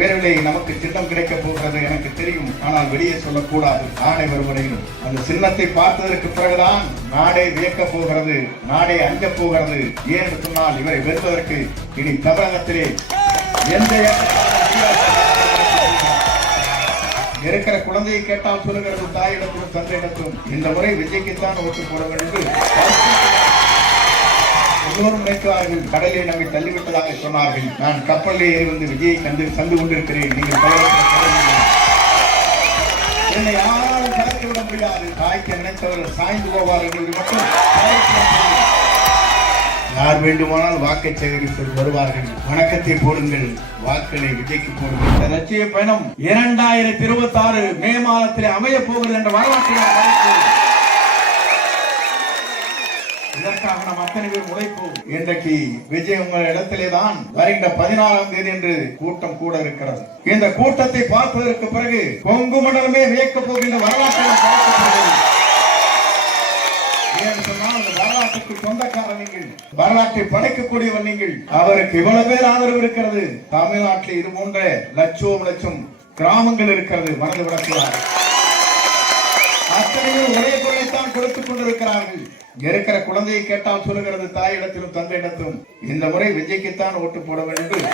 வேறுகளை நமக்கு சின்னம் கிடைக்க போகிறது எனக்கு தெரியும். ஆனால் வெளியே சொல்லக்கூடாது. நாடே வருவரையிலும் அந்த சின்னத்தை பார்த்ததற்கு பிறகுதான் நாடே வியக்க போகிறது, நாடே அஞ்ச போகிறது. ஏன் சொன்னால் இவரை வெறுப்பதற்கு இனி தமிழகத்திலே எந்த இருக்கிற குழந்தையை கேட்டால் சொல்லுகிறது தாயிடத்திலும் தந்தையிடத்திலும் இந்த முறை விஜய்க்குத்தான் ஓட்டு போட வேண்டும். எல்லோரும் நினைக்கிறார்கள் கடலில் நம்மை தள்ளிவிட்டதாக சொன்னார்கள். நான் கப்பலில் ஏறி வந்து விஜயை கண்டு கொண்டிருக்கிறேன். நீங்கள் என்னை யாரும் கலக்க விட முடியாது. தாய்க்கு நினைத்தவர் சாய்ந்து போவார்கள் என்று மட்டும் யார் வேண்டுமானால் வாக்கை சேகரித்து வருவார்கள். வணக்கத்தை போடுங்கள், வாக்களை விஜய்க்கு போடுங்கள். இந்த லட்சிய பயணம் 2026 மே மாதத்திலே அமைய போகிறது என்ற வரலாற்று இதற்காக நாம் அத்தனை பேர் உழைப்போம். இன்றைக்கு விஜய் உங்கள் இடத்திலே தான் வருகின்ற 14ஆம் தேதி என்று கூட்டம் கூட இருக்கிறது. இந்த கூட்டத்தை பார்ப்பதற்கு பிறகு கொங்கு மண்டலமே வியக்க போகின்ற வரலாற்றை வரலாற்றுக்கு சொந்தக்காரர் நீங்கள், வரலாற்றை படைக்கக்கூடியவர் நீங்கள். அவருக்கு இவ்வளவு பேர் ஆதரவு இருக்கிறது. தமிழ்நாட்டில் இது போன்ற லட்சம் கிராமங்கள் இருக்கிறது. மனது விடக்கூடாது. அத்தனையும் ஒரே குரலைத்தான் கொடுத்துக் கொண்டிருக்கிறார்கள். இருக்கிற குழந்தையை கேட்டால் சொல்லுகிறது தாயிடத்திலும் தந்தையிடத்திலும் இந்த முறை விஜய்க்குத்தான் ஓட்டு போட வேண்டும்.